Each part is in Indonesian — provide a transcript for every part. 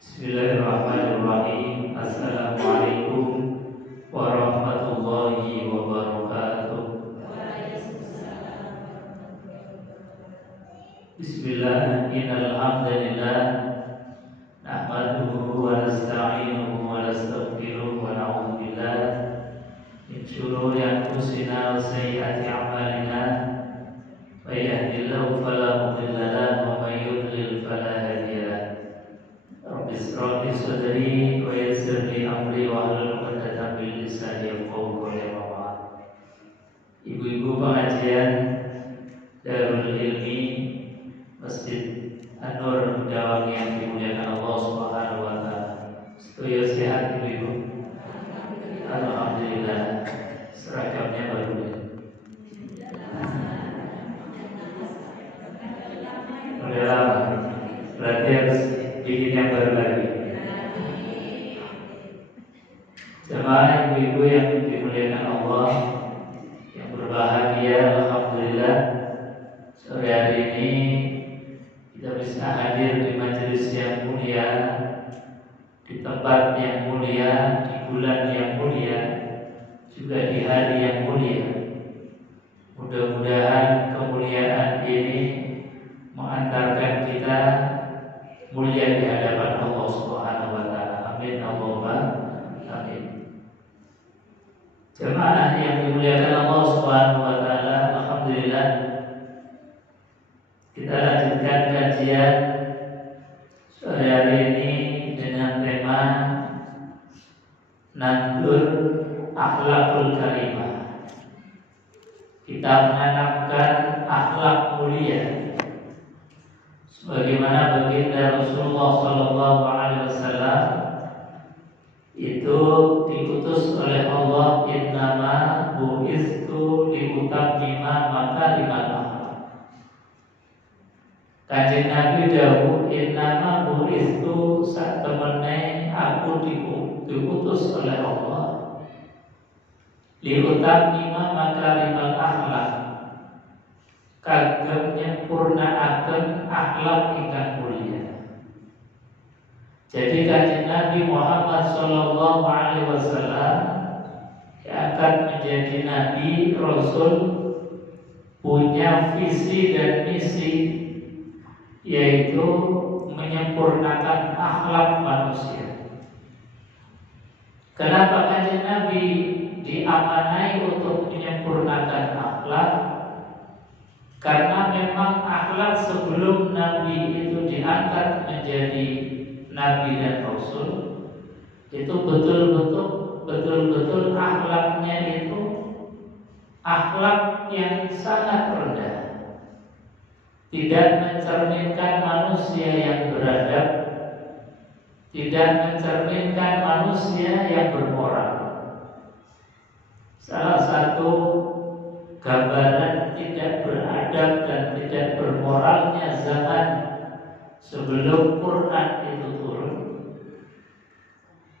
Bismillahirrahmanirrahim. Assalamualaikum warahmatullahi wabarakatuh. Bismillah, innal hamdalillah nahmaduhu wa nasta'inuhu wa nastaghfiruh wa na'udzu billahi min shururi anfusina wa sayyiati a'malina. May yahdihillahu fala mudilla lahu wa may yudlil fala hadiya lahu. Rabbi ishrah li sadri wa yassir li amri wahlul 'uqdatam min lisani yafqahu qawli. Ibu-ibu pengajian Darul Ilmi Masjid An-Nur Dawangi yang dimuliakan Allah Subhanahu wa taala. Setuju sehat ibu-ibu? Alhamdulillah. Seragamnya baru ya. Udah lama. Berarti harus bikin yang baru lagi. Jemaah ibu-ibu yang dimuliakan Allah, yang berbahagia, alhamdulillah sore hari ini kita bisa hadir di majelis yang mulia, di tempat yang mulia, di bulan yang mulia, juga di hari yang mulia. Mudah-mudahan kemuliaan ini mengantarkan kita mulia di hadapan Allah Subhanahu wa taala. Amin Allahumma amin. Jemaah yang dimuliakan Allah Subhanahu wa taala, alhamdulillah kita lanjutkan kajian sore hari ini dengan tema Nandur Akhlakul Karimah. Kita menanamkan akhlak mulia sebagaimana baginda Rasulullah sallallahu alaihi wasallam itu diutus oleh Allah, innama bu'istu liutammima makarimal akhlak. Kanjeng Nabi dawuh, innama bu'istu satemene aku diutus oleh Allah liutammima makarimal akhlak, kagem nyempurnaaken akhlak ingkang mulia. Jadi kanjeng Nabi Muhammad sallallahu alaihi wasallam yang akan menjadi nabi rasul punya visi dan misi, yaitu menyempurnakan akhlak manusia. Kenapa kanjeng Nabi diamanai untuk menyempurnakan akhlak? Karena memang akhlak sebelum Nabi itu diangkat menjadi Nabi dan Rasul itu betul-betul akhlaknya itu akhlak yang sangat rendah, tidak mencerminkan manusia yang beradab, tidak mencerminkan manusia yang bermoral. Salah satu gambaran tidak beradab dan tidak bermoralnya zaman sebelum Quran itu turun,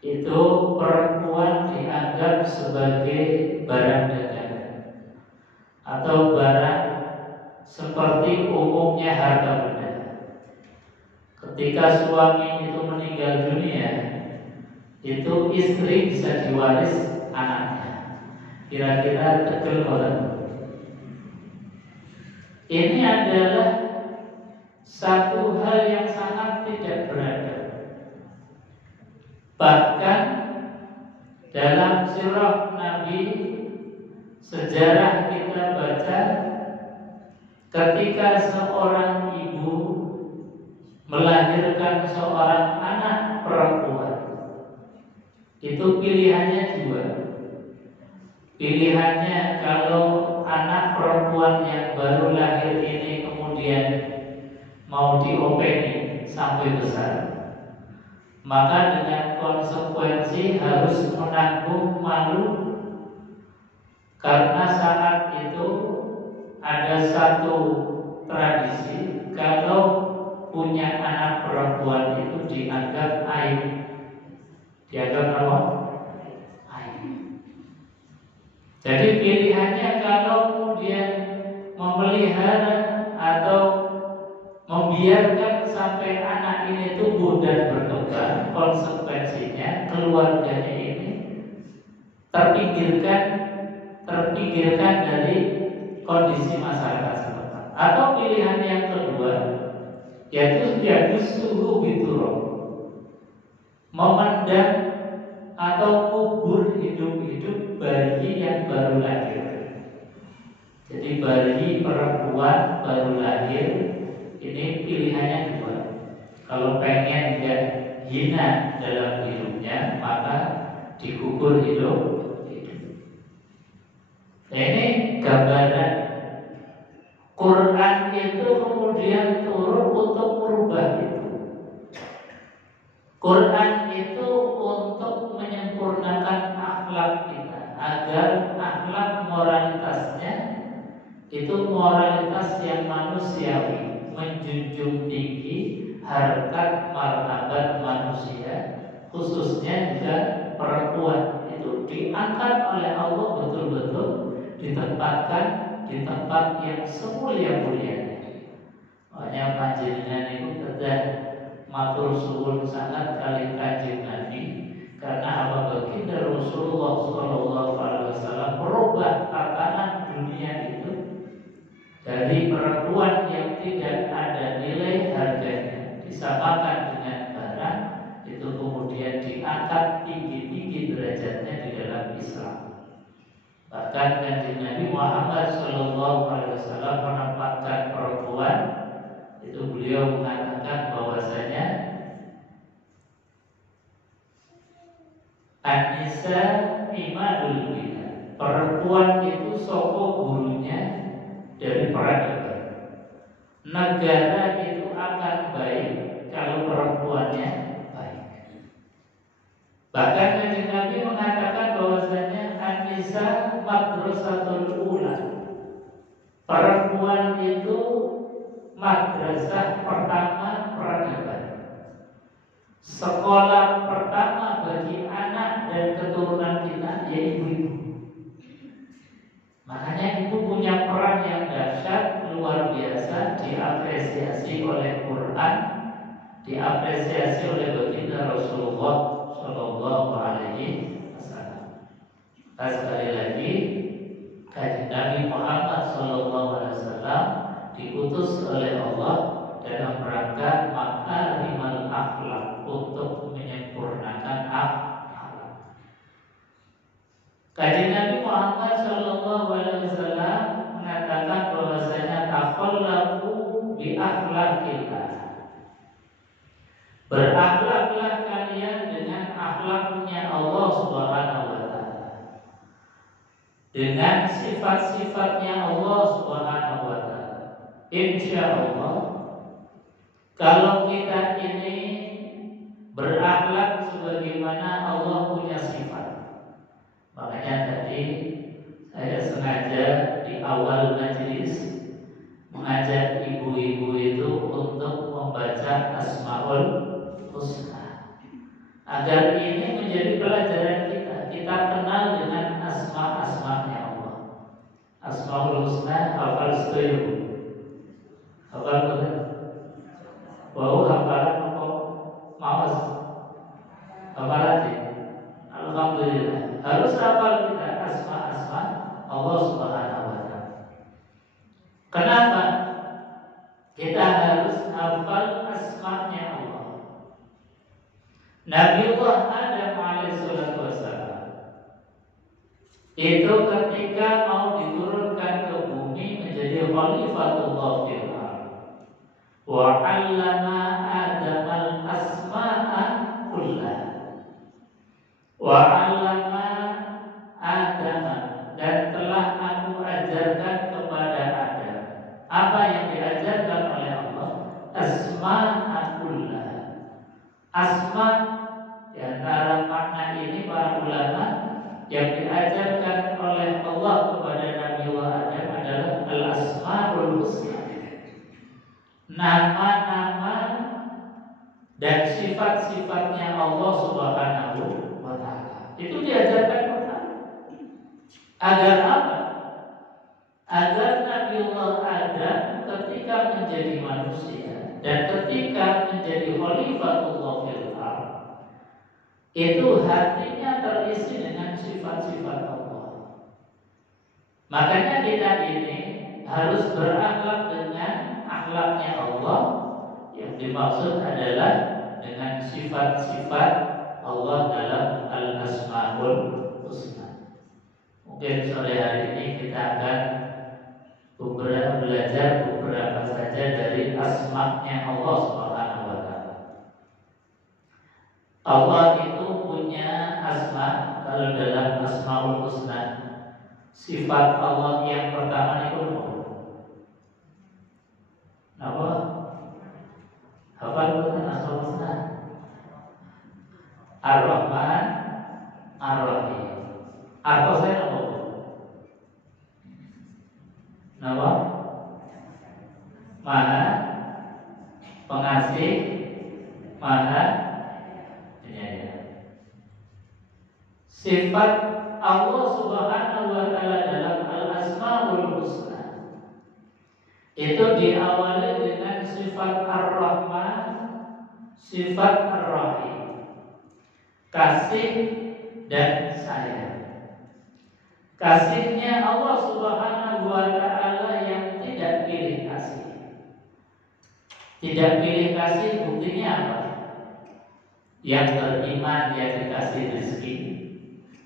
itu perempuan dianggap sebagai barang dagangan atau barang seperti umumnya harta benda. Ketika suami itu meninggal dunia, itu istri bisa diwaris anaknya. Kira-kira tegel orang. Ini adalah satu hal yang sangat tidak beradab. Bahkan dalam sirah Nabi, sejarah kita baca, ketika seorang ibu melahirkan seorang anak perempuan, itu pilihannya dua. Pilihannya kalau anak perempuan yang baru lahir ini kemudian mau diopeni sampai besar, maka dengan konsekuensi harus menanggung malu, karena saat itu ada satu tradisi kalau punya anak perempuan itu dianggap aib. Dianggap apa? Aib. Jadi pilihannya kalau kemudian memelihara atau membiarkan sampai anak ini tumbuh dan berkembang, konsekuensinya keluarganya ini terpinggirkan dari kondisi masyarakat setempat. Atau pilihan yang kedua, yaitu suhu biturab, memendam atau kubur hidup-hidup bayi yang baru lahir. Jadi bayi perempuan baru lahir ini pilihannya dua. Kalau pengen dia hina dalam hidupnya, maka dikubur hidup. Nah, ini gambaran Quran itu kemudian turun untuk merubah itu. Quran itu untuk menyempurnakan akhlak kita agar akhlak moralitasnya itu moralitas yang manusiawi, menjunjung tinggi harkat martabat manusia, khususnya juga perempuan itu diangkat oleh Allah betul-betul ditempatkan di tempat yang semulia-mulianya. Makanya panjenengan itu kedah matur suwun sangat kali Kanjeng Nabi karena apa baginda Rasulullah Shallallahu Alaihi Wasallam merubah tatanan dunia itu dari perempuan yang tidak ada nilai harganya disamakan dengan barang itu kemudian diangkat tinggi-tinggi derajatnya di dalam Islam. Bahkan Kanjeng Nabi Muhammad Shallallahu Alaihi Wasallam menempatkan perempuan itu beliau mengatakan bahwasanya An-Nisa imadul bina, perempuan itu soko gurunya dari peradaban. Negara itu akan baik kalau perempuannya baik. Bahkan Kanjeng Nabi mengatakan bahwasanya An-Nisa madrasatul ula, perempuan itu madrasah pertama peradaban, sekolah pertama bagi anak dan keturunan kita yaitu ibu. Makanya ibu punya peran yang dahsyat luar biasa, diapresiasi oleh Quran, diapresiasi oleh baginda Rasulullah Shallallahu Alaihi Wasallam. Sekali lagi, Kanjeng Nabi Muhammad Shallallahu Alaihi Wasallam diutus oleh Allah dalam rangka makarimal akhlak untuk menyempurnakan akhlak. Kanjeng Nabi Muhammad Shallallahu Alaihi Wasallam mengatakan bahwasanya takhallaku bi akhlaqillah, berakhlaklah kalian dengan akhlaknya Allah Subhanahu wa taala, dengan sifat-sifatnya Allah Subhanahu wa taala. Insya Allah, kalau kita ini berakhlak sebagaimana Allah punya sifat. Makanya tadi saya sengaja di awal majelis mengajak ibu-ibu itu untuk membaca Asmaul Husna, agar ini menjadi pelajaran kita. Kita kenal dengan asma-asmanya Allah. Asmaul Husna hafal setuju. Hafal betul? Bau hafalan kok mawas? Hafal aja. Alhamdulillah. Harus hafal kita asma-asma Allah Subhanahu wa taala. Kenapa? Kita harus hafal asma-nya Allah. Nabiullah Adam alaihissalatu wassalam itu ketika mau diturunkan ke bumi menjadi khalifatullah fil wa 'allama Adamal asma'a kullaha, wa 'allama Adam, dan telah aku ajarkan kepada Adam. Apa yang diajarkan oleh Allah? Asma'a kullaha. Asma di antara makna ini para ulama yang diajarkan oleh Allah kepada Nabiullah Adam adalah al-asma'ul husna, nama-nama dan sifat-sifatnya Allah Subhanahu wa taala. Itu diajarkan Quran. Agar apa? Agar Nabiullah Adam ketika menjadi manusia dan ketika menjadi Khalifatullah fil ardh itu hatinya terisi dengan sifat-sifat Allah. Makanya kita ini harus berakhlak dengan akhlaknya Allah, yang dimaksud adalah dengan sifat-sifat Allah dalam Al-Asmaul Husna. Mungkin sore hari ini kita akan belajar beberapa saja dari asma-nya Allah Subhanahu wa taala. Allah itu punya asma. Kalau dalam Asmaul Husna, sifat Allah yang pertama itu apa? Apa bukan Asmaul Husna? Ar-Rahman, Ar-Rahim. Apa saya apa? Nama? Maha Pengasih, Maha Penyayang. Sifat Allah Subhanahu wa taala dalam Al-Asmaul Husna itu diawali dengan sifat Ar-Rahman, sifat Ar-Rahim, kasih dan sayang. Kasihnya Allah Subhanahu wa taala yang tidak pilih kasih. Tidak pilih kasih buktinya apa? Yang beriman dia dikasih rezeki,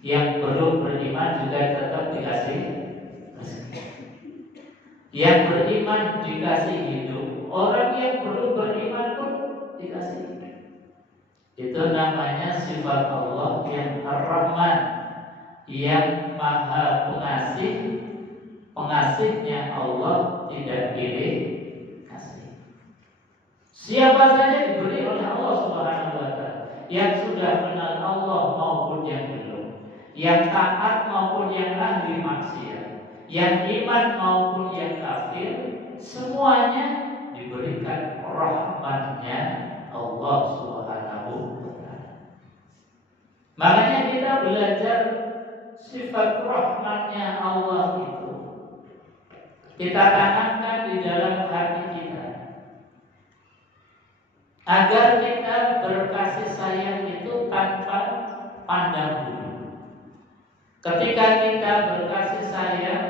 yang belum beriman juga tetap dikasih rezeki. Yang beriman dikasih hidup, orang yang belum beriman pun dikasih hidup. Itu namanya sifat Allah yang Ar-Rahman, yang Maha Pengasih. Pengasihnya Allah tidak pilih kasih. Siapa saja diberi oleh Allah Subhanahu wa taala, yang sudah kenal Allah maupun yang belum, yang taat maupun yang ahli maksiat, yang iman maupun yang kafir, semuanya diberikan rahmatnya Allah Subhanahu wa taala. Makanya kita belajar sifat rahmatnya Allah itu kita tanamkan di dalam hati kita, agar kita berkasih sayang itu tanpa pandang bulu. Ketika kita berkasih sayang,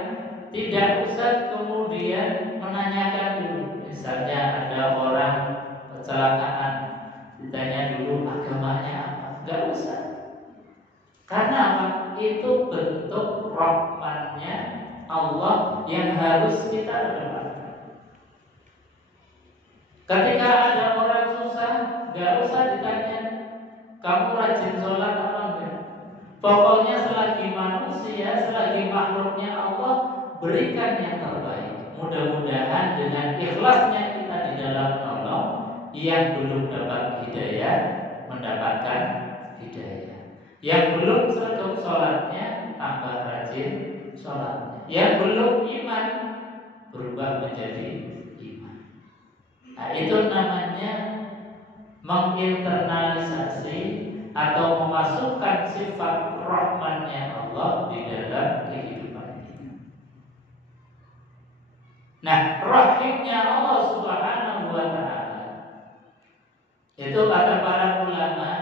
tidak usah kemudian menanyakan dulu. Misalnya ada orang kecelakaan, ditanya dulu agamanya apa. Gak usah. Karena apa? Itu bentuk rahmatnya Allah yang harus kita dapatkan. Ketika ada orang susah, gak usah ditanya kamu rajin sholat apa enggak. Pokoknya selagi manusia, selagi makhluknya Allah, berikan yang terbaik. Mudah-mudahan dengan ikhlasnya kita di dalam nolong, yang belum dapat hidayah mendapatkan hidayah. Yang belum sergap sholatnya tambah rajin sholatnya. Yang belum iman berubah menjadi iman. Nah, itu namanya menginternalisasi atau memasukkan sifat rahmannya Allah di dalam kehidupan kita. Nah, rahimnya Allah Subhanahu wa taala itu kata para ulama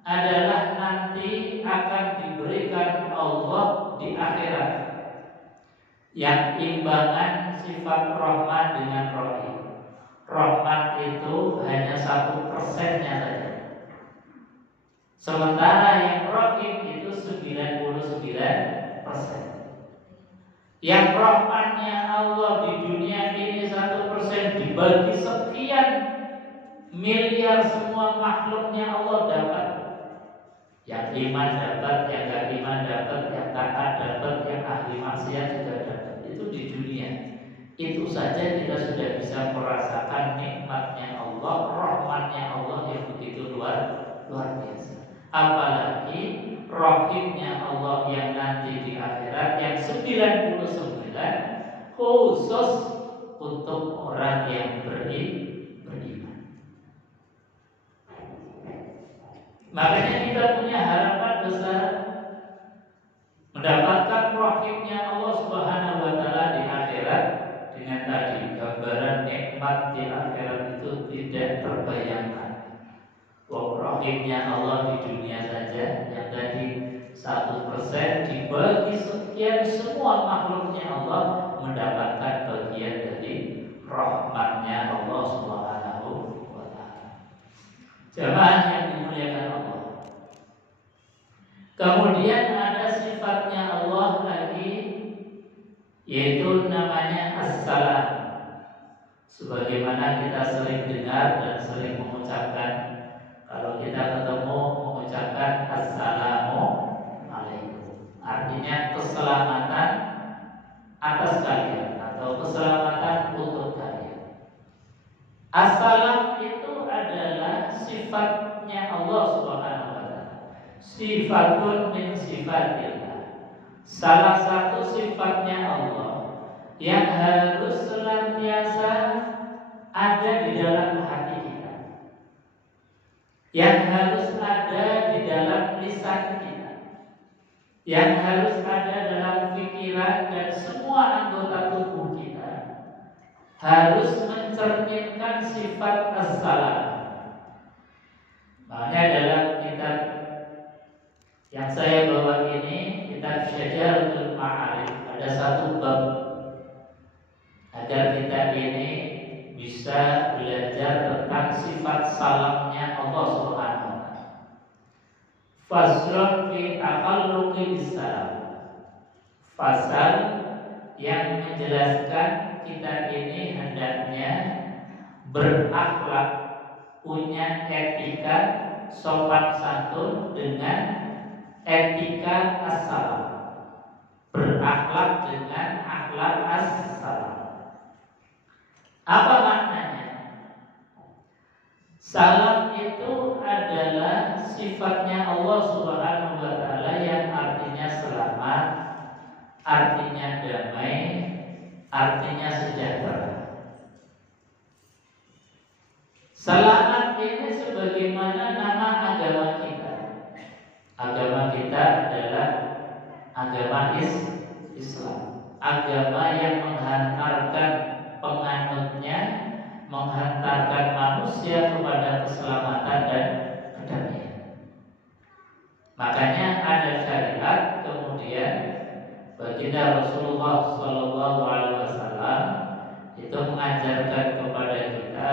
adalah nanti akan diberikan Allah di akhirat, yang imbangan sifat rahman dengan rahim. Rahmat itu hanya 1%-nya saja, sementara yang rahim itu 99%. Yang rahmatnya Allah di dunia ini 1% dibagi sekian miliar semua makhluknya Allah dapat. Yang iman dapat, yang gak iman dapat, yang taat dapat, yang ahli maksiat juga dapat. Itu di dunia. Itu saja kita sudah bisa merasakan nikmatnya Allah, rahmatnya Allah yang begitu luar biasa. Apalagi rahimnya Allah yang nanti di akhirat yang 99 khusus untuk orang yang beriman. Makanya kita punya harapan besar mendapatkan rahimnya Allah Subhanahu wa taala di akhirat. Dengan tadi gambaran nikmat di akhirat itu rahimnya Allah di dunia saja, yang tadi 1% dibagi sekian, semua makhluknya Allah mendapatkan bagian dari rahmatnya Allah Subhanahu wa ta'ala. Jamaah yang dimuliakan Allah. Kemudian ada sifatnya Allah lagi, yaitu namanya As-Salam. Sebagaimana kita sering dengar dan sering mengucapkan, kalau kita ketemu mengucapkan Assalamu alaikum, artinya keselamatan atas kalian atau keselamatan untuk kalian. Assalam itu adalah sifatnya Allah Subhanahu wa ta'ala. Sifatun min sifatillah. Salah satu sifatnya Allah yang harus senantiasa ada di dalam hati kita, yang harus ada di dalam lisan kita, yang harus ada dalam pikiran dan semua anggota tubuh kita, harus mencerminkan sifat as-salam. Makanya dalam kitab yang saya bawa ini, kitab Syajaratul Ma'arif, ada satu bab agar kita ini bisa belajar tentang sifat salamnya Allah Subhanahu wa ta'ala. Faslun fi takhalluqi bisalam. Fasal yang menjelaskan kita ini hendaknya berakhlak, punya etika sopan santun dengan etika as-salam. Berakhlak dengan akhlak as-salam. Apa maknanya? Salam itu adalah sifatnya Allah Subhanahu wa ta'ala yang artinya selamat, artinya damai, artinya sejahtera. Selamat ini sebagaimana nama agama kita. Agama kita adalah agama Islam. Agama yang menghantarkan penganutnya, menghantarkan manusia kepada keselamatan dan kedamaian. Makanya ada syariat, kemudian baginda Rasulullah SAW itu mengajarkan kepada kita,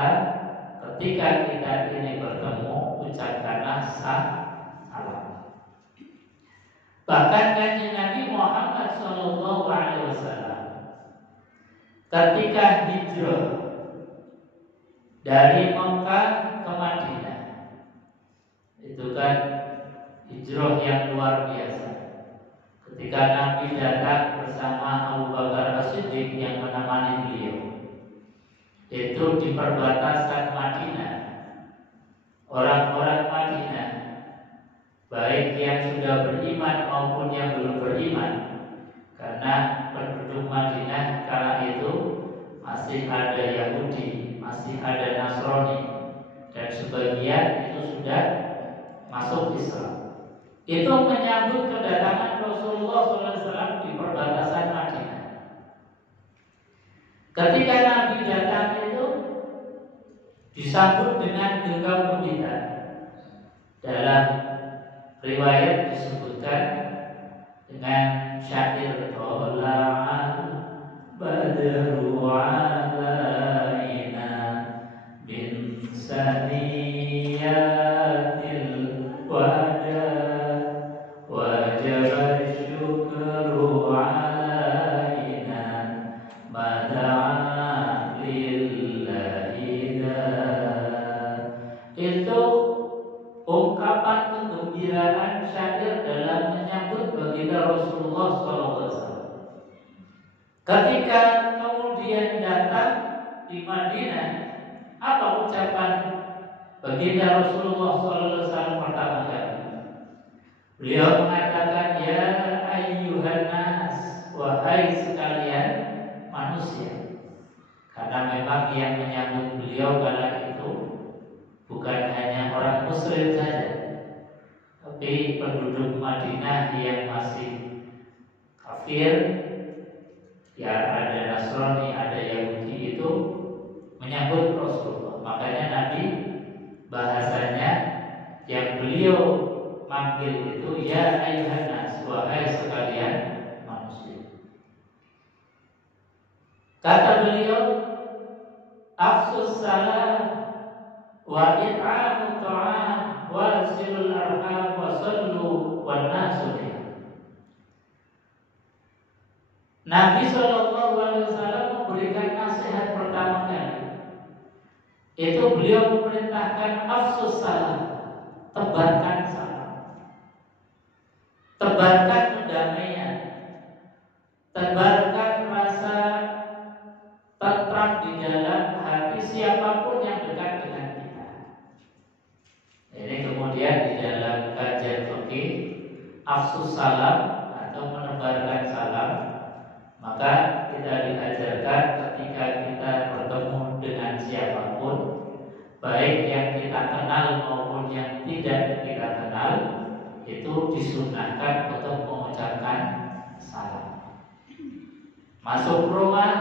ketika kita ini bertemu, ucapkanlah salam. Bahkan kanjeng Nabi Muhammad SAW ketika hijrah dari Mekah ke Madinah, itu kan hijrah yang luar biasa. Ketika Nabi datang bersama Abu Bakar As-Siddiq yang menemani beliau, itu di perbatasan Madinah, orang-orang Madinah, baik yang sudah beriman maupun yang belum beriman, karena penduduk Madinah kala itu masih ada Yahudi, masih ada Nasrani, dan sebagian itu sudah masuk Islam. Itu menyambut kedatangan Rasulullah SAW di perbatasan Madinah. Ketika Nabi datang itu disambut dengan genggam gembira. Dalam riwayat disebutkan dengan syair tola'al badru alaina bin saniyatil wada wajib syukru alaina mada'a lillahi itu ungkapan kegembiraan syair dalam menyambut baginda Rasulullah SAW. Ketika kemudian datang di Madinah, apa ucapan baginda Rasulullah SAW pertama kali? Beliau mengatakan, ya ayyuhan nas, wahai sekalian manusia. Karena memang yang menyambut beliau kala itu bukan hanya orang Muslim saja, tapi penduduk Madinah yang masih kafir, ya ada Nasrani, ada Yahudi, itu menyambut Rasulullah. Makanya Nabi bahasanya yang beliau manggil itu ya ayyuhan nas, wahai sekalian manusia. Kata beliau, afsus salam wa it'amut ta'am wa silul arham wa sallu wan nasu. Nabi SAW memberikan nasihat pertama kali. Itu beliau memerintahkan afsus salam, tebarkan salam, tebarkan kedamaian, tebarkan rasa tentram di dalam hati siapapun yang dekat dengan kita. Ini kemudian di dalam kajian fikih afsus salam atau menebarkan salam, maka kita diajarkan ketika kita bertemu dengan siapapun, baik yang kita kenal maupun yang tidak kita kenal, itu disunahkan untuk mengucapkan salam. Masuk rumah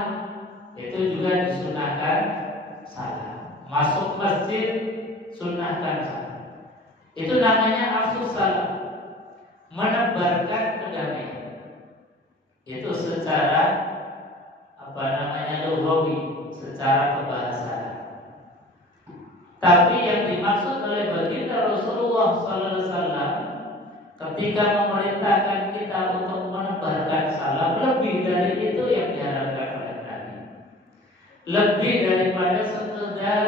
itu juga disunahkan salam. Masuk masjid sunahkan salam. Itu namanya afsus salam, menebarkan kedamaian. Itu secara lughawi, secara kebahasaan. Tapi yang dimaksud oleh baginda Rasulullah SAW ketika memerintahkan kita untuk menebarkan salam, lebih dari itu yang diharapkan oleh Nabi. Lebih daripada sekedar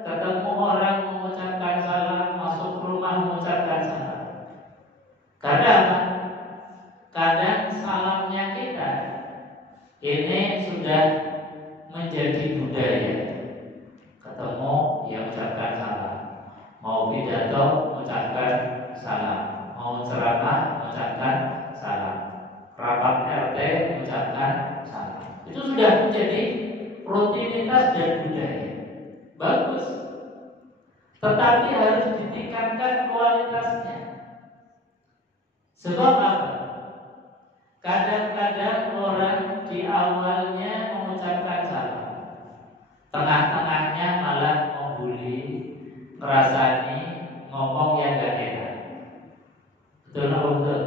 ketemu orang mengucapkan salam, masuk rumah mengucapkan salam. Kadang salamnya kita ini sudah menjadi budaya. Ketemu ya ucapkan salam, mau pidato ucapkan salam, mau ceramah ucapkan salam, rapat RT ucapkan salam. Itu sudah menjadi rutinitas dan budaya. Bagus, tetapi harus ditingkatkan kualitasnya. Sebab apa? Kadang-kadang orang di awalnya mengucapkan salam, tengah-tengahnya malah membuli, ngerasani, ngomong yang gak enak. Betul atau betul?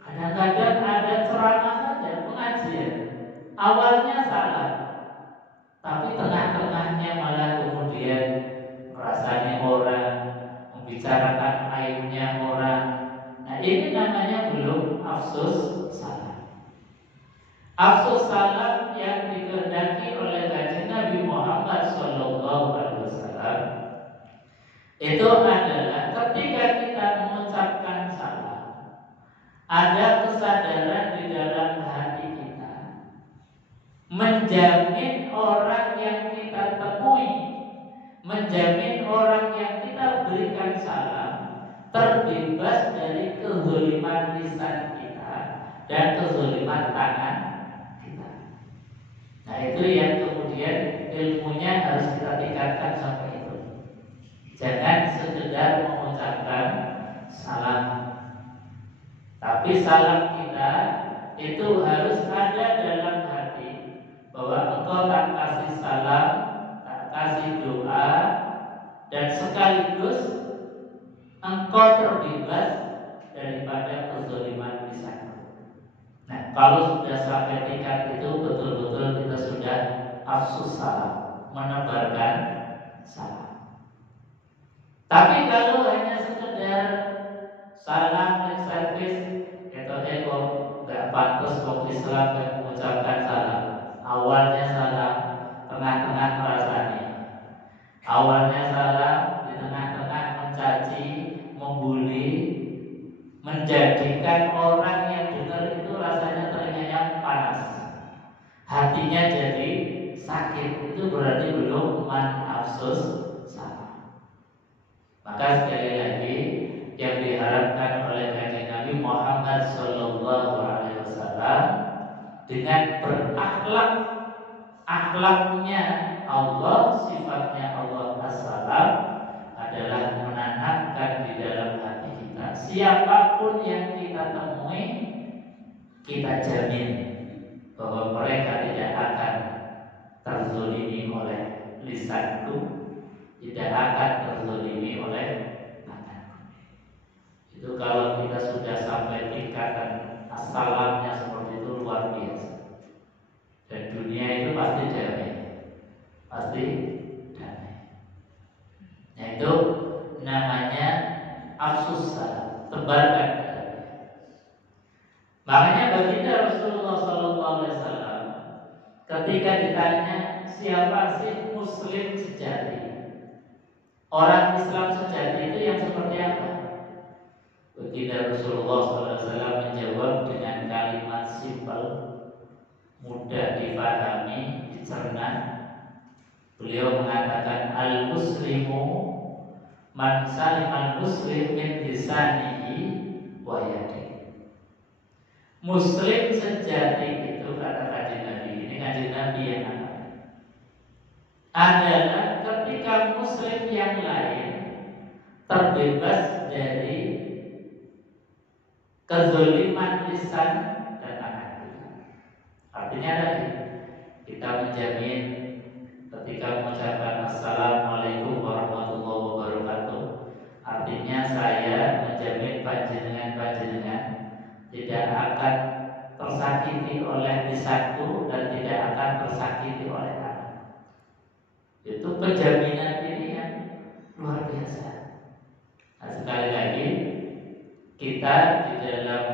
Kadang-kadang ada ceramah saja, pengajian, awalnya salam, tapi tengah-tengahnya malah kemudian ngerasani orang, membicarakan aibnya orang. Nah, ini namanya belum afsus salam. Afsus salam yang dikehendaki oleh Kanjeng Nabi Muhammad SAW itu adalah ketika kita mengucapkan salam, ada kesadaran di dalam hati kita, menjamin orang yang kita temui, menjamin orang yang kita berikan salam terbebas dari kezaliman lisan kita dan kezaliman tangan kita. Nah, itu yang kemudian ilmunya harus kita tingkatkan sampai itu. Jangan sekedar mengucapkan salam, tapi salam kita itu harus ada dalam hati bahwa engkau tak kasih salam, tak kasih doa, dan sekaligus engkau terbebas daripada kezaliman lisan. Nah, kalau sudah sampai tingkat itu, betul-betul kita sudah afsus salam, menebarkan salam. Tapi kalau hanya sekedar salam dan servis, itu kok nggak pantas kok Islam yang mengucapkan salam. Awalnya salam, tengah-tengah merasani. Awalnya salam, di tengah-tengah mencaci, membuli, menjadikan orang yang dengar itu rasanya telinganya panas, hatinya jadi sakit. Itu berarti belum afsus salam. Maka sekali lagi yang diharapkan oleh Kanjeng Nabi Muhammad SAW dengan berakhlak, akhlaknya Allah, sifatnya Allah as-salam adalah menanamkan di dalam hati kita, siapapun yang kita temui, kita jamin bahwa mereka tidak akan terzolimi oleh lisanku, tidak akan terzolimi oleh tanganku. ketika ditanya siapa sih muslim sejati, orang Islam sejati itu yang seperti apa? Baginda Rasulullah SAW menjawab dengan kalimat simpel, mudah dipahami, dicerna. Beliau mengatakan al-muslimu man salimal muslim min lisanihi wa yadihi. Muslim sejati itu, kata Kanjeng Nabi, ini Kanjeng Nabi yang mengatakan, adalah ketika muslim yang lain terbebas dari kezaliman lisan dan tangan. Artinya tadi kita menjamin ketika mengucapkan Assalamualaikum warahmatullahi wabarakatuh, artinya saya menjamin panjenengan tidak akan tersakiti oleh lisanku dan tidak akan tersakiti oleh tangan. Itu penjaminan ini yang luar biasa. Nah, sekali lagi kita di dalam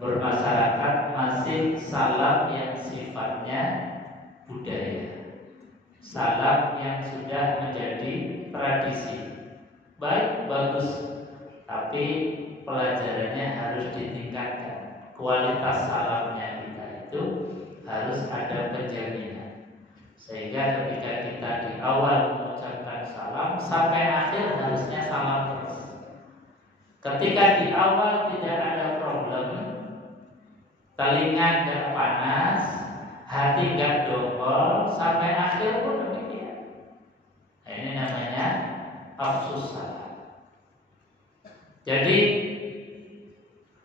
bermasyarakat masih salam yang sifatnya budaya, salam yang sudah menjadi tradisi. Baik, bagus, tapi pelajarannya harus ditingkatkan. Kualitas salamnya kita itu harus ada penjaminan, sehingga ketika kita di awal mengucapkan salam sampai akhir harusnya salam terus. Ketika di awal tidak ada problem, telinga nggak panas, hati nggak dongkol, sampai akhir pun demikian. Nah, ini namanya afsus salam. Jadi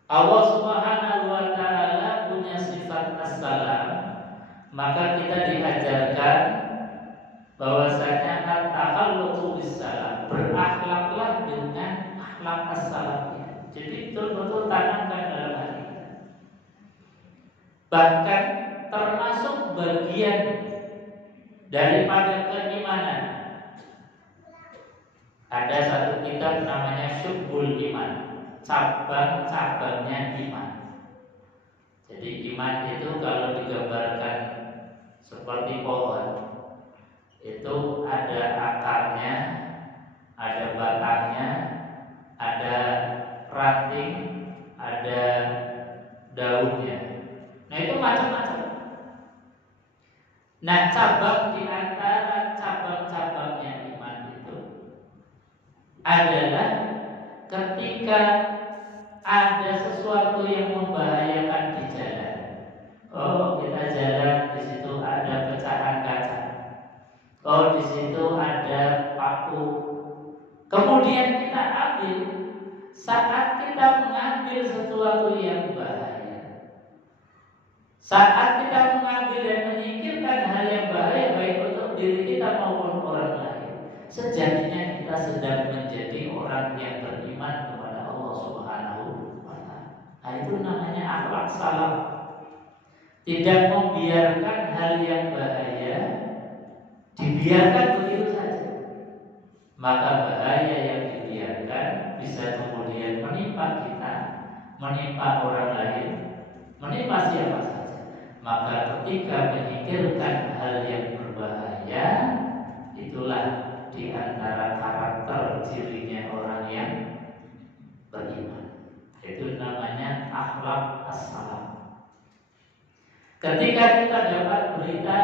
Allah Subhanahu wa Ta'ala punya sifat as-salam, maka kita diajarkan bahwasanya at-takhalluqu bis-salam, berakhlaklah dengan akhlak as-salam. Jadi betul-betul tanamkan dalam hati kita. Bahkan termasuk bagian daripada keimanan. Ada satu kitab namanya Syu'bul Iman, cabang-cabangnya iman. Jadi iman itu kalau digambarkan seperti pohon, itu ada akarnya, ada batangnya, ada ranting, ada daunnya. Nah, itu macam-macam. Nah, cabang di antara cabang-cabangnya iman itu adalah ketika ada sesuatu yang membahayakan di jalan. Oh, kita jalan, di situ ada pecahan kaca. Oh, di situ ada paku. Kemudian kita ambil. Saat kita mengambil sesuatu yang bahaya, saat kita mengambil dan menyingkirkan hal yang bahaya baik untuk diri kita maupun orang lain, sejatinya kita sedang menjadi orang yang beriman kepada Allah Subhanahu wa Ta'ala. Nah, itu namanya akhlak salam. Tidak membiarkan hal yang bahaya dibiarkan begitu saja. Maka bahaya yang dibiarkan bisa kemudian menimpa kita, menimpa orang lain, menimpa siapa saja. Maka ketika menyingkirkan hal yang berbahaya, itulah di antara karakter cirinya orang yang beriman. Itu namanya akhlak as-salam. Ketika kita dapat berita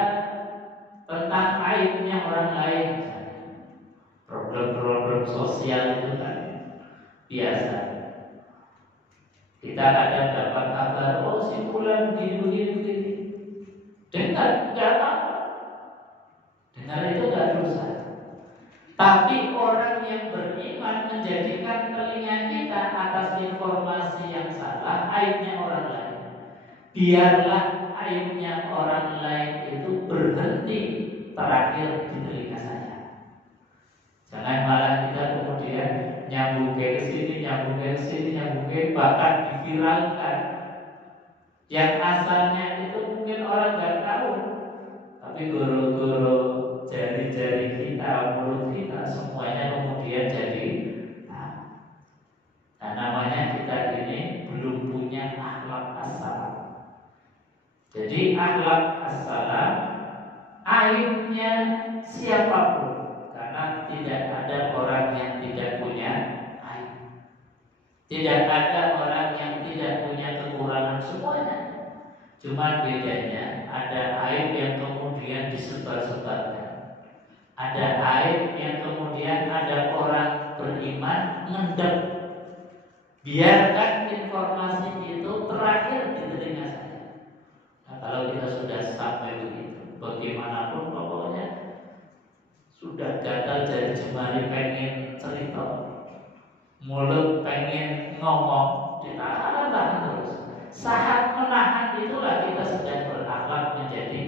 tentang aibnya orang lain, problem-problem sosial itu kan biasa. Kita kadang dapat kabar, oh si fulan begini. Dengar, nggak apa-apa. Dengar itu nggak dosa. Tapi orang yang beriman menjadikan telinga kita atas informasi yang salah, aibnya orang lain. Biarlah aibnya orang lain itu berhenti terakhir di telinga saya. Jangan malah kita kemudian nyambung ke sini, bahkan diviralkan. Yang asalnya itu mungkin orang nggak tahu, tapi goro-goro jari-jari kita, mulut kita, semuanya kemudian jadi. Nah, namanya kita ini belum punya akhlak as-salam. Jadi akhlak as-salam aibnya siapapun, karena tidak ada orang yang tidak punya aib. Tidak ada orang yang tidak punya kekurangan, semuanya. Cuma bedanya ada aib yang kemudian disebar-sebarkan. Ada aib yang kemudian ada orang beriman mendem. Biarkan informasi itu terakhir di telinga saya. Nah, kalau kita sudah sampai begitu, bagaimanapun pokoknya sudah gatal jari jemari pengen cerita, mulut pengen ngomong, ditahan terus. Saat menahan itulah kita sedang berakhlak menjadi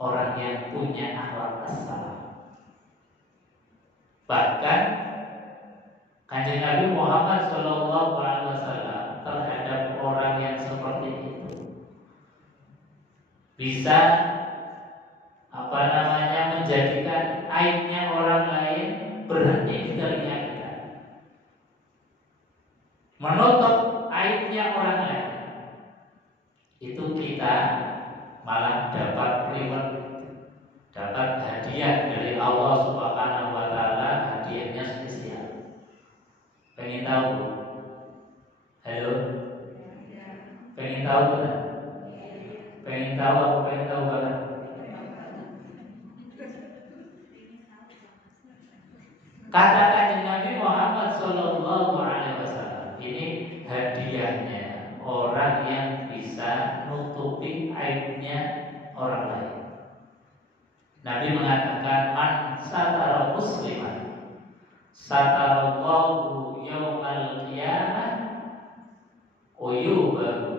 orang yang punya akhlak as-salam. Bahkan Kanjeng Nabi Muhammad SAW terhadap orang yang seperti itu bisa menjadikan aibnya orang lain berhenti di telinga kita, menutup aibnya orang lain. Itu kita malah dapat reward, dapat hadiah dari Allah Subhanahu wa taala, hadiahnya spesial. Pengen tahu? Halo? Pengen tahu kan? Pengen tahu apa pengen tahu banget? Kata Kanjeng Nabi Muhammad sallallahu alaihi wasallam, ini hadiahnya orang yang bisa nutupi aibnya orang lain. Nabi mengatakan, man satara musliman satarallahu yaumal qiyamah uyubahu.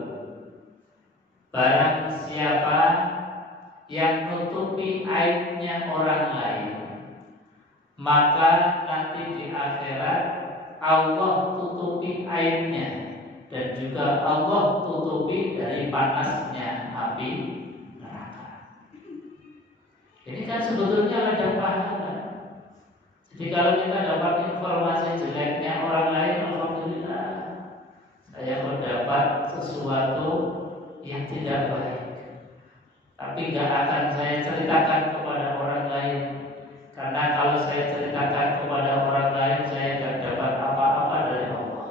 Barang siapa yang nutupi aibnya orang lain, maka nanti di akhirat Allah tutupi aibnya, dan juga Allah tutupi dari panasnya api neraka. Ini kan sebetulnya ada pahala. Jadi kalau kita dapat informasi jeleknya orang lain, alhamdulillah, saya mendapat sesuatu yang tidak baik, tapi gak akan saya ceritakan kepada orang lain, karena kalau saya ceritakan kepada orang lain, saya gak dapat apa-apa dari Allah.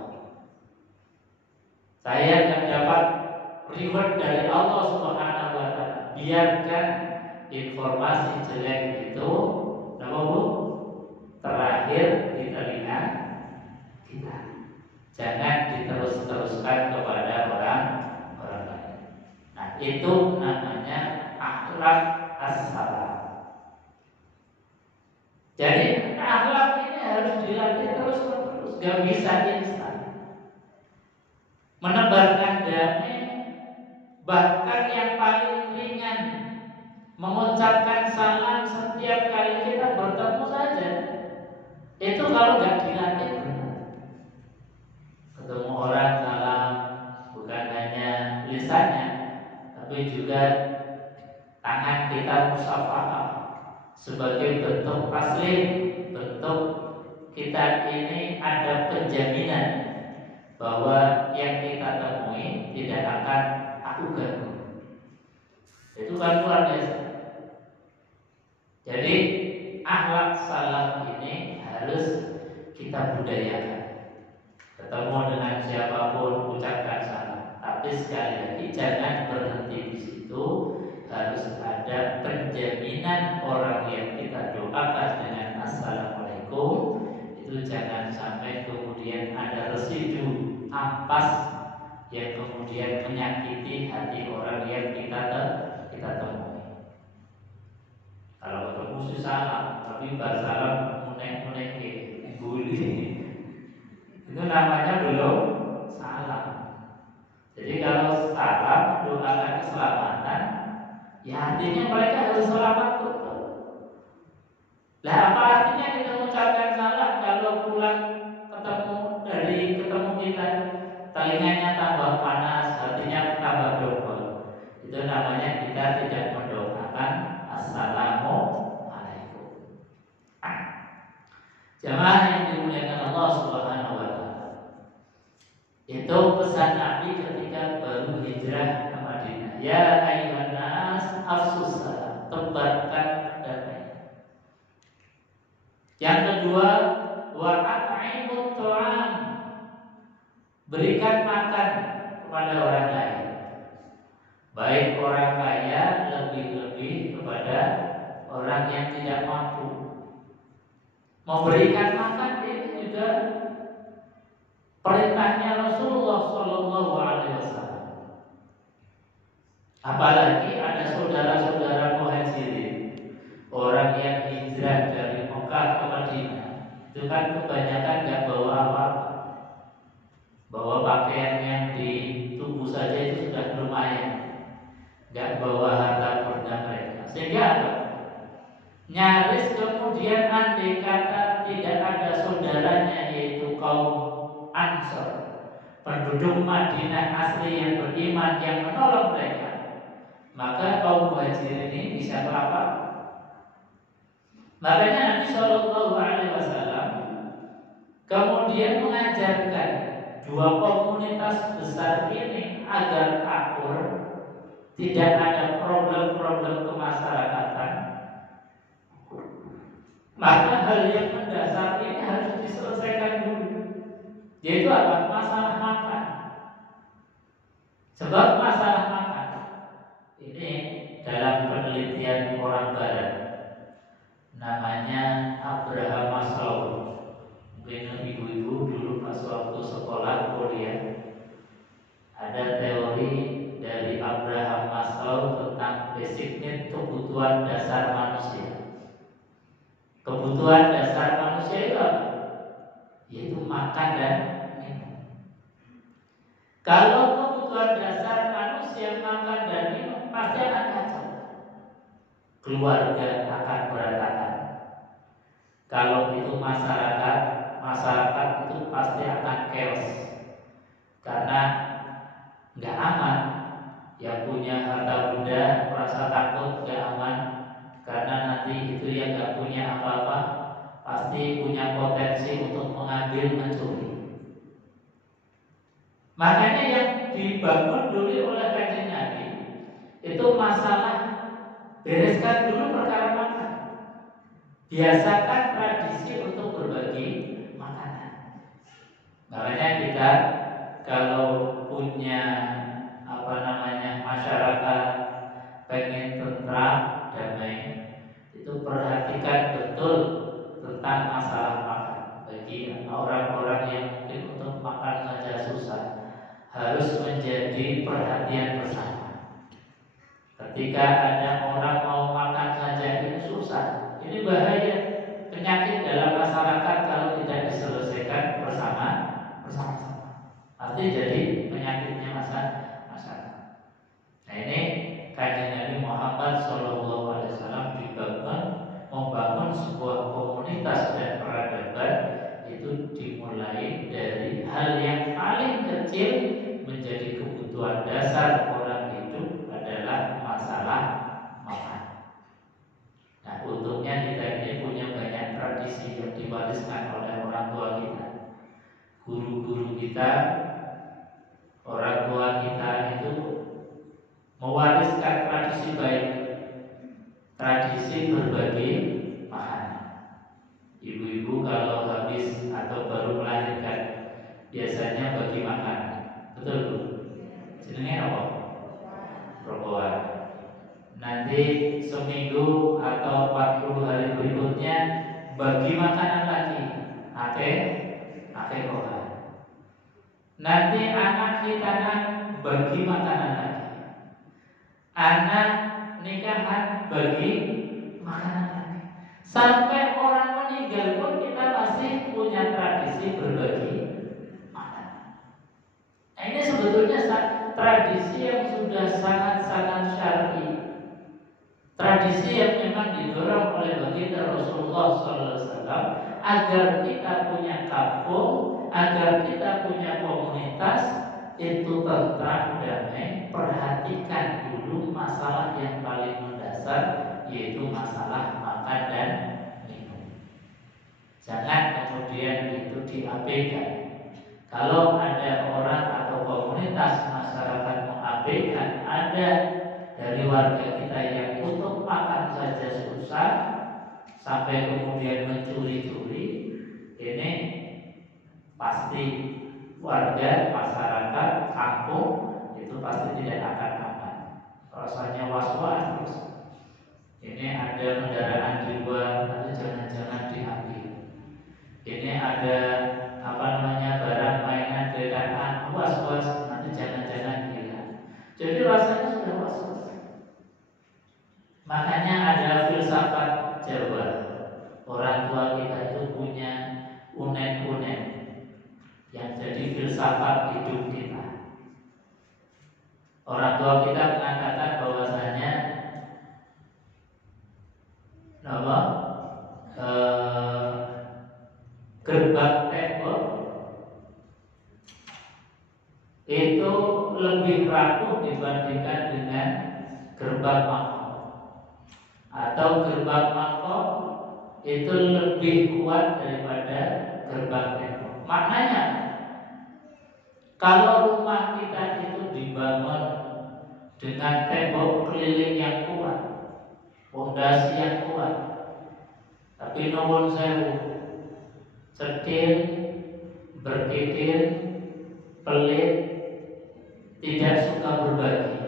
Saya gak dapat reward dari Allah Subhanahu wa taala. Biarkan informasi jelek itu terakhir di telinga kita. Jangan diterus-teruskan kepada orang lain. Nah, itu namanya akhlak as-salam. Jadi akhlak ini harus dilatih terus-menerus, gak bisa instan. Menebarkan damai, bahkan yang paling ringan, mengucapkan salam setiap kali kita bertemu saja, itu kalau gak dilatih benar. Ketemu orang salam bukan hanya lisannya, tapi juga tangan kita musafahah sebagai bentuk asli, bentuk kita ini ada penjaminan bahwa yang kita temui tidak akan aku ganggu. Itu kan luar biasa. Jadi akhlak salam ini harus kita budayakan. Ketemu dengan siapapun ucapkan salam, tapi sekali lagi jangan berhenti di situ. Harus ada penjaminan orang yang kita doakan dengan assalamualaikum, itu jangan sampai kemudian ada residu ampas yang kemudian menyakiti hati orang yang kita temui. Kalau ketemu sih salam, tapi salam munek-munek guli, itu namanya belum salam. Jadi kalau salam doakan keselamatan, ya artinya mereka harus selamat betul. Lah apa artinya kita mengucapkan salam kalau pulang ketemu kita telinganya tambah panas, hatinya tambah double? Itu namanya kita tidak mendoakan assalamualaikum. Jamaah yang dimuliakan Allah Subhanahu wa taala. Itu pesan Nabi ketika baru hijrah ke Madinah. Ya ayyuhan nas afsus salam, tebarkan berikan makan kepada orang lain. Baik orang kaya, lebih-lebih kepada orang yang tidak mampu. Memberikan makan ini juga perintahnya Rasulullah Shallallahu Alaihi Wasallam. Apalagi ada saudara-saudara muhajirin, orang yang hijrah dari Mekah ke Madinah, itu kan kebanyakan nggak bawa apa-apa, bawa pakaian yang di tubuh saja itu sudah lumayan, nggak bawa harta benda mereka. Sehingga apa? Nyaris kemudian andai kata tidak ada saudaranya, yaitu kaum Ansor, penduduk Madinah asli yang beriman yang menolong mereka, maka kaum muhajirin ini bisa apa? Makanya Nabi Shallallahu Alaihi Wasallam kemudian mengajarkan dua komunitas besar ini agar akur, tidak ada problem-problem kemasyarakatan. Maka hal yang mendasar ini harus diselesaikan dulu, yaitu apa? Masalah makan. Sebab masalah makan ini dalam penelitian orang Barat, namanya Abraham Maslow. Mungkin ibu-ibu dulu pas waktu sekolah kuliah ada teori dari Abraham Maslow tentang basic need, kebutuhan dasar manusia. Kebutuhan dasar manusia itu apa? Yaitu makan dan minum. Kalau kebutuhan dasar manusia makan dan minum, pasti akan kacau. Keluarga akan berantakan. Kalau itu masyarakat itu pasti akan chaos. Karena nggak aman. Yang punya harta benda merasa takut nggak aman, karena nanti itu yang nggak punya apa-apa pasti punya potensi untuk mengambil, mencuri. Makanya yang dibangun dulu oleh Kanjeng Nabi itu masalah bereskan dulu perkara makan. Biasakan tradisi untuk berbagi makanan. Makanya kita kalau punya masyarakat pengen tentram, damai, itu perhatikan betul tentang masalah makan. Bagi orang-orang yang mungkin untuk makan saja susah, harus menjadi perhatian bersama. Ketika ada orang mau makan saja ini susah, ini bahaya. Penyakit dalam masyarakat kalau tidak diselesaikan bersama-sama, pasti jadi penyakitnya masyarakat. Nah ini Kanjeng Nabi Muhammad SAW membangun sebuah komunitas dan peradaban itu dimulai dari hal yang paling kecil menjadi kebutuhan dasar orang hidup adalah masalah makan. Nah untungnya kita ini punya banyak tradisi yang diwariskan oleh orang tua kita, guru-guru kita, orang tua kita itu mewariskan tradisi baik, tradisi berbagi makanan. Ibu-ibu kalau habis atau baru melahirkan biasanya bagi makan, betul Bu? Jenenge apa? Rokokan. Nanti seminggu atau 40 hari berikutnya bagi makanan lagi, rokokan. Nanti anak kita bagi makanan lagi. Anak nikahan bagi makanan lagi. Sampai orang meninggal pun kita masih punya tradisi berbagi makanan. Nah, ini sebetulnya tradisi yang sudah sangat-sangat syar'i. Tradisi yang memang didorong oleh baginda Rasulullah SAW agar kita punya kampung, agar kita punya komunitas itu tentram, damai. Perhatikan dulu masalah yang paling mendasar, yaitu masalah makan dan minum. Jangan kemudian itu diabaikan. Kalau ada orang atau komunitas masyarakat mengabaikan, ada dari warga kita yang untuk makan saja susah sampai kemudian mencuri-curi, ini pasti warga masyarakat kampung itu pasti tidak akan aman. Rasanya was-was terus. Ini ada kendaraan jiwa, nanti jangan-jangan diambil. Ini ada barang mainan dekaan, was-was, nanti jangan-jangan hilang. Jadi rasanya sudah was-was. Makanya ada filsafat Jawa. Orang tua kita itu punya unek-unek yang jadi filsafat hidup kita. Orang tua kita mengatakan bahwasanya gerbang tembok itu lebih rapuh dibandingkan dengan gerbang mangkok, atau gerbang mangkok itu lebih kuat daripada gerbang tembok. Maknanya kalau rumah kita itu dibangun dengan tembok keliling yang kuat, fondasi yang kuat, tapi nuwun sewu, cekil, berpikir, pelit, tidak suka berbagi,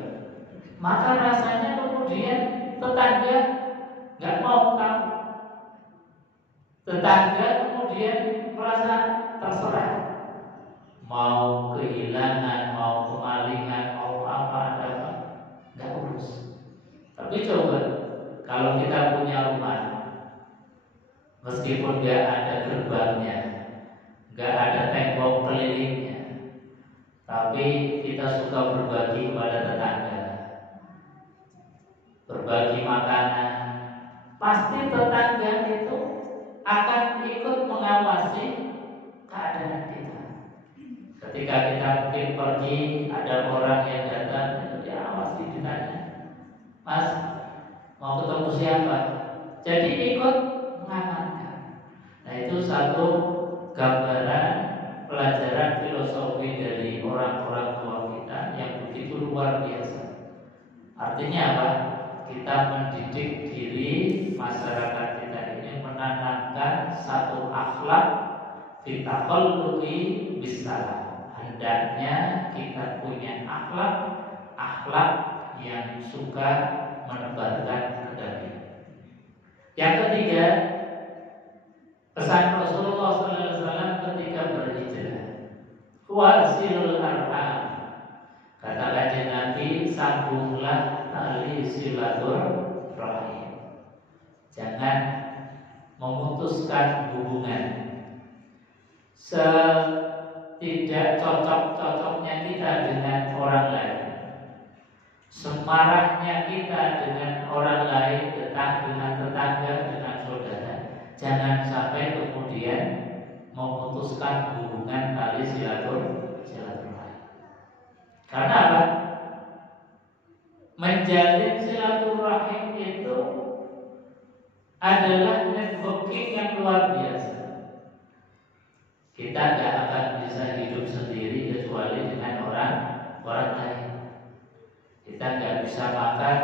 maka rasanya kemudian tetangga nggak mau tahu. Tetangga kemudian merasa terserah, mau kehilangan, mau kemalingan, mau apa, nggak urus. Tapi coba kalau kita punya rumah, meskipun nggak ada gerbangnya, nggak ada tembok kelilingnya, tapi kita suka berbagi kepada tetangga, berbagi makanan, pasti tetangga itu akan ikut mengawasi keadaan kita. Ketika kita mungkin pergi, ada orang yang datang, itu diawasi, ditanya, Mas, mau ketemu siapa? Jadi ikut mengamankan. Nah, itu satu gambaran pelajaran filosofi dari orang-orang tua kita yang begitu luar biasa. Artinya apa? Kita mendidik diri masyarakat kita ini menanamkan satu akhlak fitaqalluqi bisalam. Hendaknya kita punya akhlak yang suka menebarkan kedamaian. Yang ketiga, pesan Rasulullah SAW ketika berhijrah, wasilul arham. Kata Kanjeng Nabi, sambunglah tali silaturahim. Jangan memutuskan hubungan. Setidak cocok-cocoknya kita dengan orang lain, semarahnya kita dengan orang lain, dengan tetangga, dengan saudara, jangan sampai kemudian memutuskan hubungan tali silaturahim. Karena apa? Menjalin silaturahim itu adalah networking yang luar biasa. Kita tidak akan bisa hidup sendiri kecuali dengan orang lain. Kita tidak bisa makan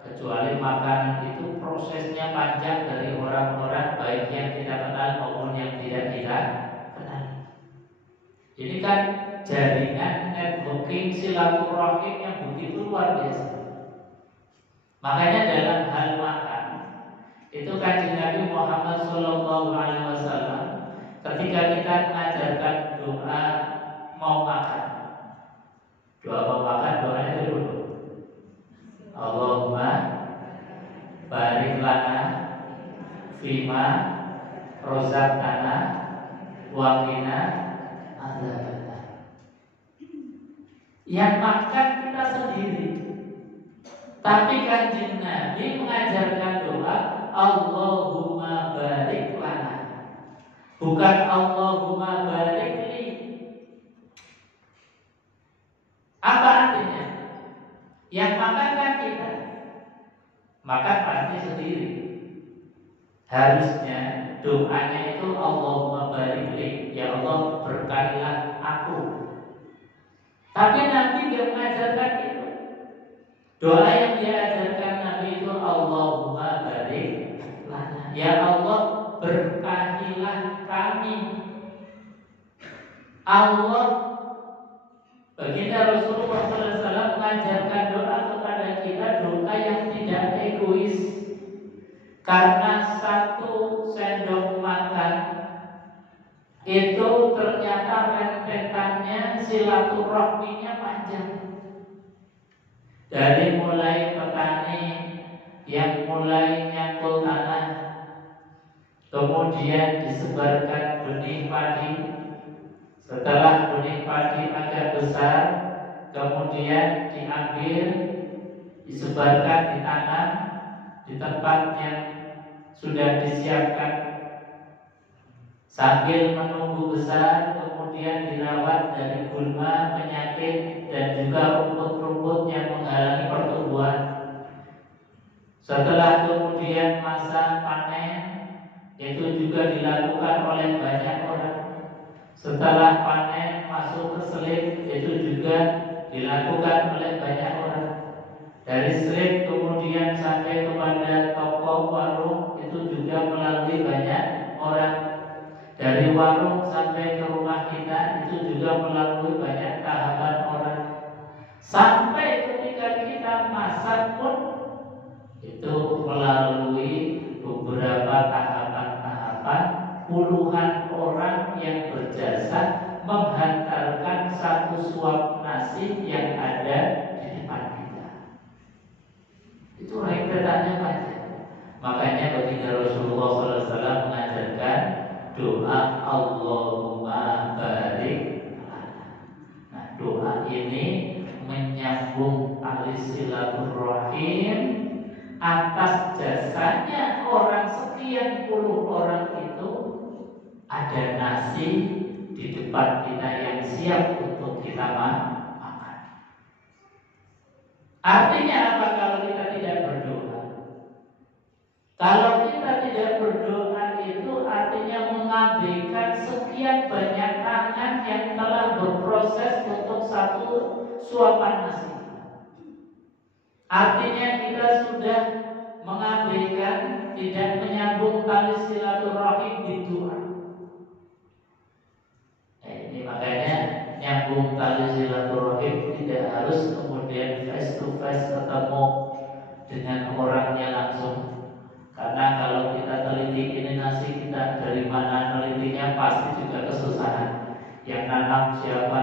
kecuali makanan itu prosesnya panjang dari orang-orang baik yang kita kenal maupun yang tidak kita kenal. Ini kan jaringan networking silaturahim yang begitu luar biasa. Makanya dalam hal makan itu Kanjeng Nabi Muhammad SAW ketika kita mengajarkan doa mau makan, doanya itu dulu, Allahumma barik lana fima rozaqtana wa qina adzabannar. Yang makan kita sendiri, tapi Kanjeng Nabi mengajarkan doa Allahumma barik lana, bukan Allahumma barik li. Apa artinya? Yang makan kan kita, makan pasti sendiri. Harusnya doanya itu Allahumma barik li, ya Allah berkahilah aku. Tapi Nabi tidak mengajarkan itu. Doa yang diajarkan Nabi itu Allahumma barik lana, ya Allah berkahilah kami. Allah, baginda Rasulullah SAW mengajarkan doa kepada kita, doa yang tidak egois. Karena satu sendok makan itu ternyata rentetannya silaturahminya panjang. Dari mulai petani yang mulai nyangkul tanah, kemudian disebarkan benih padi. Setelah benih padi agak besar, kemudian diambil, disebarkan, ditanam di tempat yang sudah disiapkan. Sambil menunggu besar, kemudian dirawat dari gulma, penyakit, dan juga rumput-rumput yang menghalangi pertumbuhan. Setelah kemudian masa panen, itu juga dilakukan oleh banyak orang. Setelah panen masuk ke selip, itu juga dilakukan oleh banyak orang. Dari selip kemudian sampai kepada toko warung, itu juga melalui banyak orang. Dari warung sampai ke rumah kita, itu juga melalui banyak tahapan orang. Sampai ketika kita masak pun, itu melalui beberapa tahapan-tahapan. Puluhan orang yang berjasa menghantarkan satu suap nasi yang ada di depan kita. Itu rentetannya panjang. Makanya baginda Rasulullah SAW mengajarkan doa Allahumma barik. Nah, doa ini menyambung tali silaturahim atas jasanya orang sekian puluh orang itu. Ada nasi di depan kita yang siap untuk kita makan. Artinya apa kalau kita tidak berdoa? Kalau kita tidak berdoa itu artinya mengabaikan sekian banyak tangan yang telah berproses untuk satu suapan nasi. Artinya kita sudah mengabaikan, tidak menyambung tali silaturahim di doa. Ini makanya nyambung tali silaturahim tidak harus kemudian face to face ketemu dengan orangnya langsung. Karena kalau kita teliti ini nasi kita dari mana telitinya pasti juga kesusahan. Yang nanam siapa,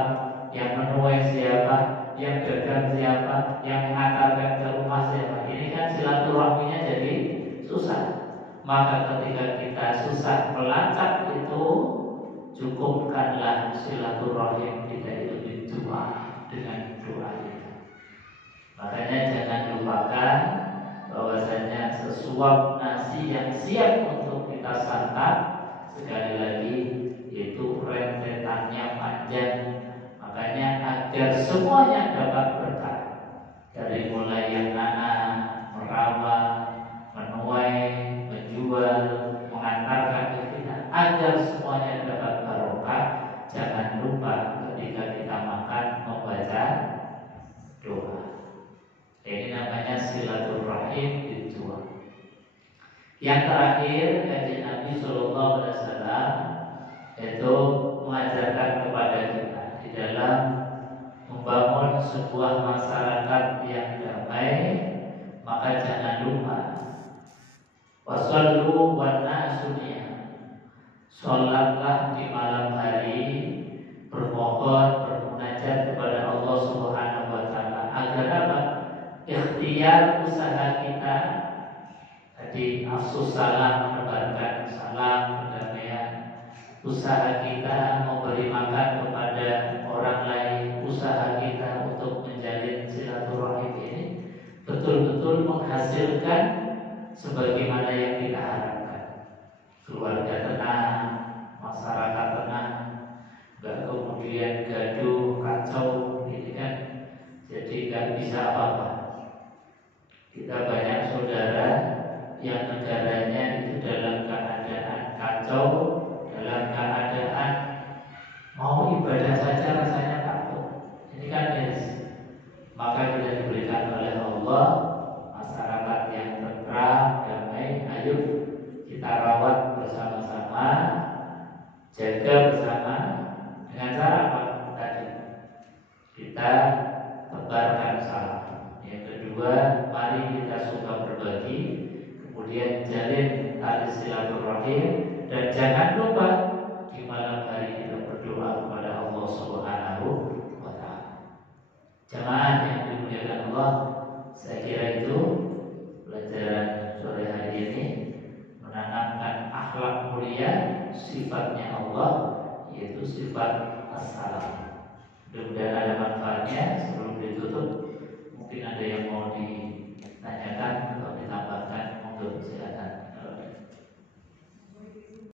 yang menuai siapa, yang dagang siapa, yang mengantarkan ke rumah siapa. Ini kan silaturahminya jadi susah. Maka ketika kita susah melacak itu, cukupkanlah silaturahim kita itu didoa dengan doa kita. Makanya jangan lupakan bahwasanya sesuap nasi yang siap untuk kita santap, sekali lagi itu rentetannya panjang. Makanya agar semuanya dapat berkah, dari mulai yang nanam, merawat, menuai, menjual, mengantarkan ke kita, agar semuanya dapat barokah. Jangan lupa ketika kita makan membaca doa. Ini namanya silaturahim dijual. Yang terakhir, kajian Nabi Sallallahu Alaihi Wasallam itu mengajarkan kepada kita di dalam membangun sebuah masyarakat yang damai, maka jangan lupa wasallu wa nasunya. Sholatlah di malam hari, bermohon, bermunajat kepada Allah Subhanahu wa Ta'ala agar apa? Ikhtiar usaha kita tadi nafsu salam, menebarkan salam, perdamaian, usaha kita memberi makan kepada orang lain, usaha kita untuk menjalin silaturahim ini betul-betul menghasilkan sebagaimana yang kita harapkan. Keluarga tenang, masyarakat tenang, enggak kemudian gaduh, kacau, ini kan jadi enggak bisa apa-apa. Kita banyak saudara yang negaranya itu dalam keadaan kacau, dalam keadaan mau ibadah saja rasanya takut. Ini kan yes. Maka kita diberikan oleh Allah masyarakat yang tentram, damai. Ayo kita rawat bersama-sama, jaga bersama dengan cara Waalaikumsalam. Mudah-mudahan ada manfaat